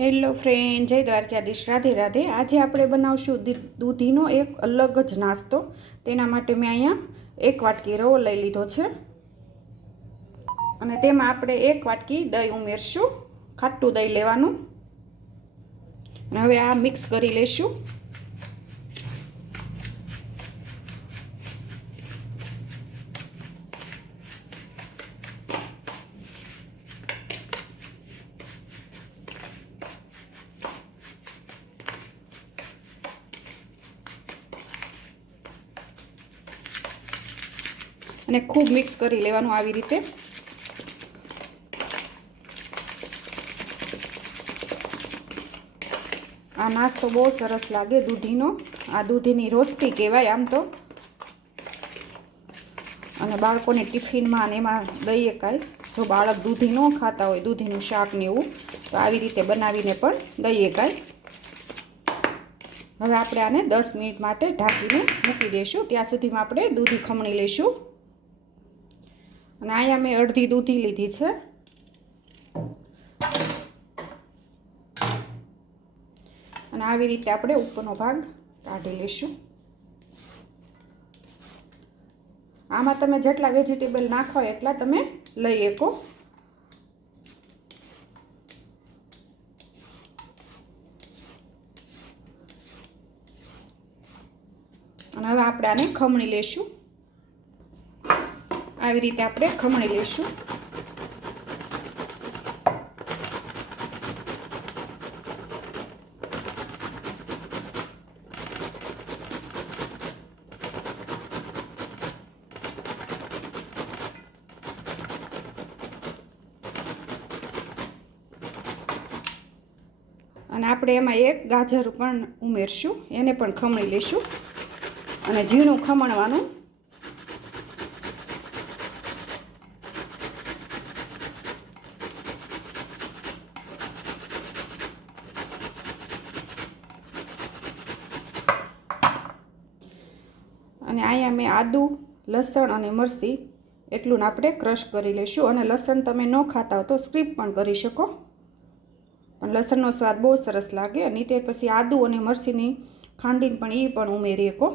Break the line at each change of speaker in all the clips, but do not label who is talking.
Hello friend, જય દ્વારકાધીશ. રાધે રાધે. આજે આપણે બનાવશું દૂધીનો એક અલગ જ નાસ્તો. તેના માટે મેં અહીંયા એક વાટકી રવો લઈ લીધો છે. અને તેમાં આપણે એક વાટકી દહીં ઉમેરશું. ખાટું દહીં લેવાનું. અને હવે આ મિક્સ કરી લેશું. અને ખૂબ મિક્સ કરી લેવાનું આવી રીતે. આ નાસ્તો બહુ સરસ લાગે દૂધીનો. આ દૂધીની રોસ્ટી કહેવાય આમ તો. અને બાળકોને ટિફિનમાં અને એમાં દઈએ કાંઈ. જો બાળક દૂધી ન ખાતા હોય, દૂધીનું શાક ને એવું, તો આવી રીતે બનાવીને પણ દઈએ કાંઈ. હવે આપણે આને દસ મિનિટ માટે ઢાંકીને મૂકી દઈશું. ત્યાં સુધીમાં આપણે દૂધી ખમણી લઈશું. અને અહીંયા મેં અડધી દૂધી લીધી છે. અને આવી રીતે આપણે ઉપરનો ભાગ કાઢી લઈશું. આમાં તમે જેટલા વેજીટેબલ નાખો એટલા તમે લઈ શકો. અને હવે આપણે આને ખમણી લેશું આવી રીતે આપણે ખમણી લઈશું. અને આપણે એમાં એક ગાજર પણ ઉમેરશું, એને પણ ખમણી લઈશું. અને ઝીણું ખમણવાનું અને અહીંયા મેં આદુ, લસણ અને મરચી એટલું આપણે ક્રશ કરી લઈશું અને લસણ તમે ન ખાતા હો તો સ્ક્રીપ પણ કરી શકો. પણ લસણનો સ્વાદ બહુ સરસ લાગે અને તે પછી આદુ અને મરચીની ખાંડીને પણ એ પણ ઉમેરી શકો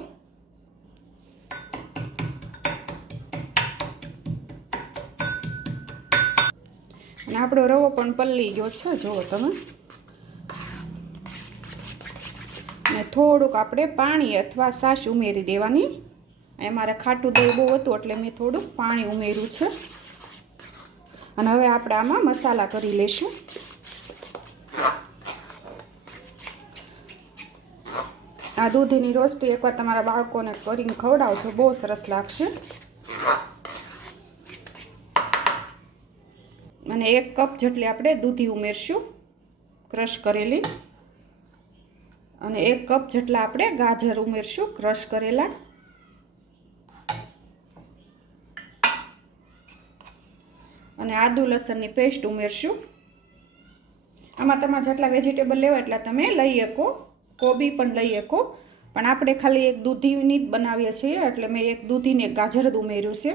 અને આપણો રવો પણ પલ્લી ગયો છે, જુઓ તમે. અને થોડુંક આપણે પાણી અથવા છાશ ઉમેરી દેવાની. એ મારે ખાટું દહીં બહુ હતું એટલે મેં થોડું પાણી ઉમેર્યું છે. અને હવે આપણે આમાં મસાલા કરી લઈશું. આ દૂધીની રોસ્ટી એકવાર તમારા બાળકોને કરીને ખવડાવશો બહુ સરસ લાગશે. અને એક કપ જેટલી આપણે દૂધી ઉમેરશું, ક્રશ કરેલી. અને એક કપ જેટલા આપણે ગાજર ઉમેરશું, ક્રશ કરેલા. અને આદુ લસણની પેસ્ટ ઉમેરશું. આમાં તમારે જેટલા વેજીટેબલ લેવા એટલા તમે લઈ શકો. કોબી પણ લઈ શકો. પણ આપણે ખાલી એક દૂધીની જ બનાવીએ છીએ, એટલે મેં એક દૂધીને એક ગાજર જ ઉમેર્યું છે.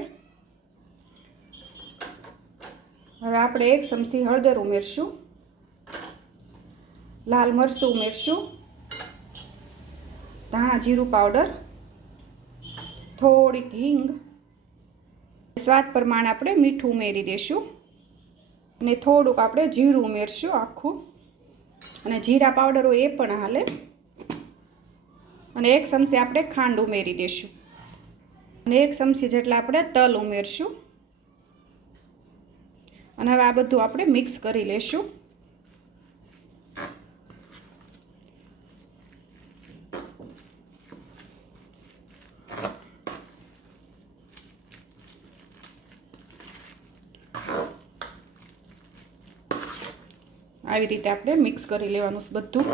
હવે આપણે એક ચમચી હળદર ઉમેરશું. લાલ મરચું ઉમેરશું. ધાણા જીરું પાવડર. થોડીક હિંગ. સ્વાદ પ્રમાણે આપણે મીઠું ઉમેરી દઈશું અને થોડુંક આપણે જીરું ઉમેરશું આખું. અને જીરા પાવડર હોય એ પણ હાલે. અને એક ચમચી આપણે ખાંડ ઉમેરી દઈશું અને એક ચમચી જેટલા આપણે તલ ઉમેરશું. અને હવે આ બધું આપણે મિક્સ કરી લઈશું આવી રીતે આપણે મિક્સ કરી લેવાનું છે બધું.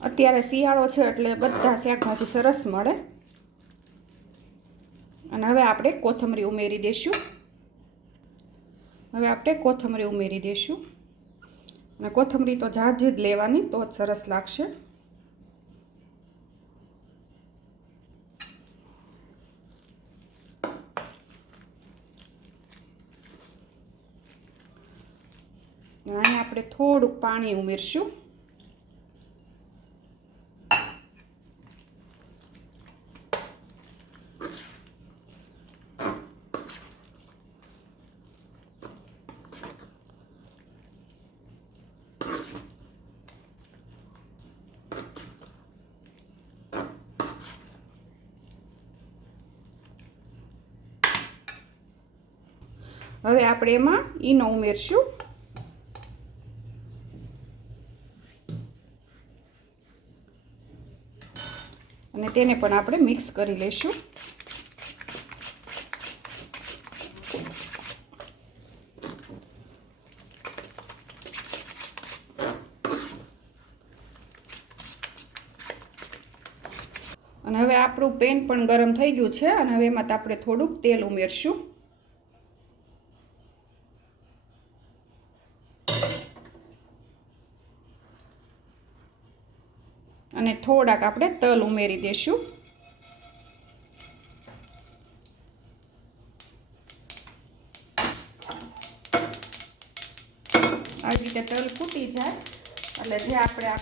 અત્યારે શિયાળો છે એટલે બધા શાકભાજી સરસ મળે. અને હવે આપણે કોથમરી ઉમેરી દઈશું હવે આપણે કોથમરી ઉમેરી દઈશું અને કોથમરી તો જાજી જ લેવાની તો જ સરસ લાગશે. અહીંયા આપણે થોડુંક પાણી ઉમેરશું. હવે આપણે એમાં ઈનો ઉમેરશું. અને તેને પણ આપણે મિક્સ કરી લઈશું. અને હવે આપણું પેન પણ ગરમ થઈ ગયું છે અને હવે એમાં આપણે થોડુંક તેલ ઉમેરશું અને થોડાક આપણે તલ ઉમેરી દઈશું આવી રીતે તલ ફૂટી જાય. એટલે જે આપણે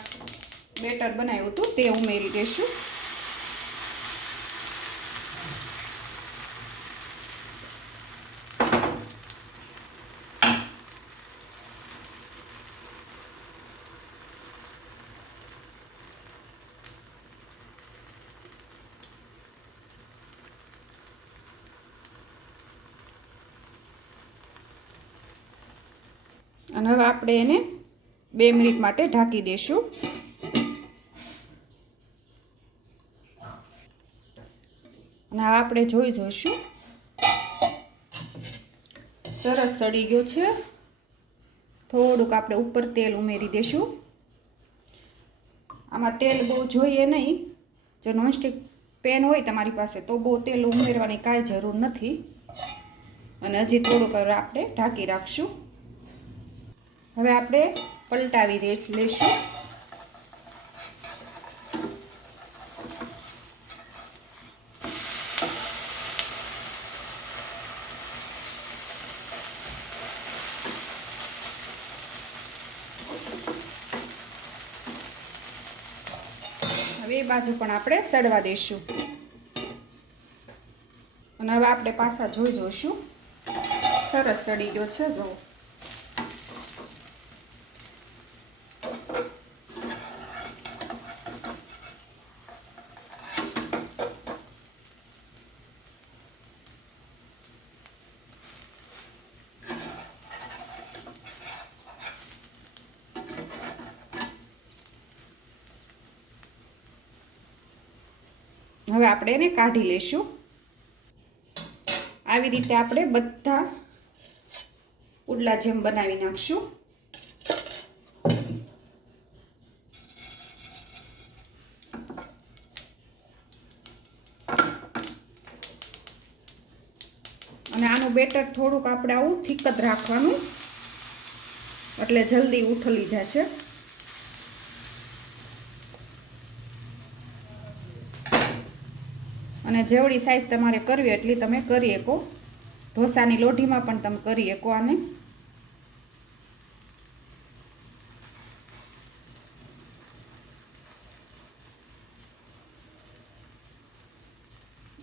બેટર બનાવ્યું હતું તે ઉમેરી દઈશું અને હવે આપણે એને બે મિનિટ માટે ઢાંકી દઈશું. અને હવે આપણે જોઈ જોઈશું. સરસ સડી ગયો છે. થોડુંક આપણે ઉપર તેલ ઉમેરી દઈશું. આમાં તેલ બહુ જોઈએ નહીં. જો નોનસ્ટિક પેન હોય તમારી પાસે તો બહુ તેલ ઉમેરવાની કાંઈ જરૂર નથી. અને હજી થોડુંક આપણે ઢાંકી રાખશું. હવે આપણે પલટાવી લઈશું. હવે એ બાજુ પણ આપણે સડવા દઈશું. અને હવે આપણે પાછા જોઈ જોઈશું. સરસ સડી ગયો છે જો હવે આપણે એને કાઢી લઈશું. આવી રીતે આપણે બધા પુડલા જેમ બનાવી નાખશું. અને આનું બેટર થોડુંક આપણે આવું થીક જ રાખવાનું. એટલે જલ્દી ઉઠલી જશે. અને જેવડી સાઈઝ તમારે કરવી એટલી તમે કરી શકો. ઢોસાની લોઢીમાં પણ તમે કરી શકો આને.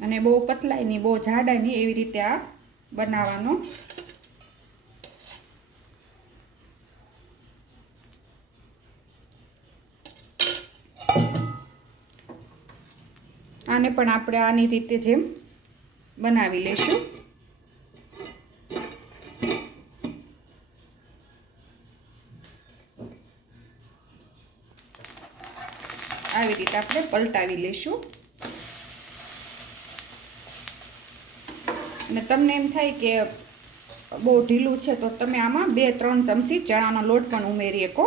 અને બહુ પતલાય નહીં, બહુ જાડાય નહીં એવી રીતે આ બનાવવાનો. આને પણ આપણે આની રીતે જેમ બનાવી લઈશું આવી રીતે આપણે પલટાવી લઈશું અને તમને એમ થાય કે બહુ ઢીલું છે, તો તમે આમાં બે ત્રણ ચમચી ચણાનો લોટ પણ ઉમેરી શકો.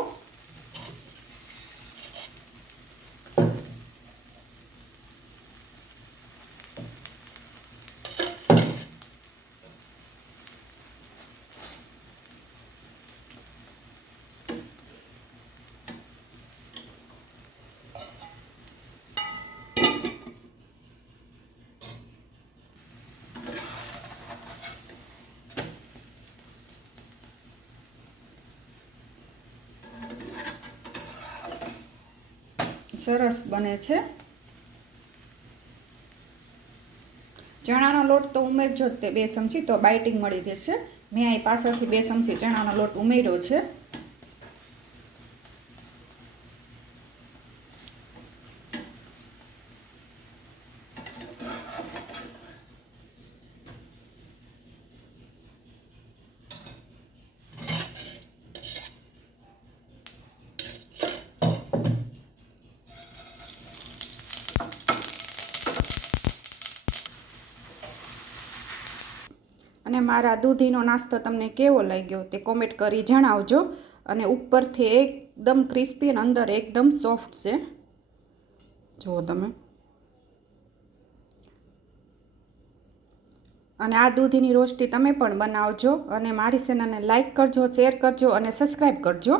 સરસ બને છે. ચણાનો લોટ તો ઉમેરજો જ તે બે ચમચી, તો બાઇટિંગ મળી જશે. મેં અહીં પાછળથી બે ચમચી ચણાનો લોટ ઉમેર્યો છે. અને મારા દૂધીનો નાસ્તો તમને કેવો લાગ્યો તે કોમેન્ટ કરી જણાવજો. અને ઉપરથી એકદમ ક્રિસ્પી અને અંદર એકદમ સોફ્ટ છે. જુઓ તમે. અને આ દૂધીની રોસ્ટી તમે પણ બનાવજો અને મારી ચેનલને લાઈક કરજો શેર કરજો અને સબસ્ક્રાઈબ કરજો.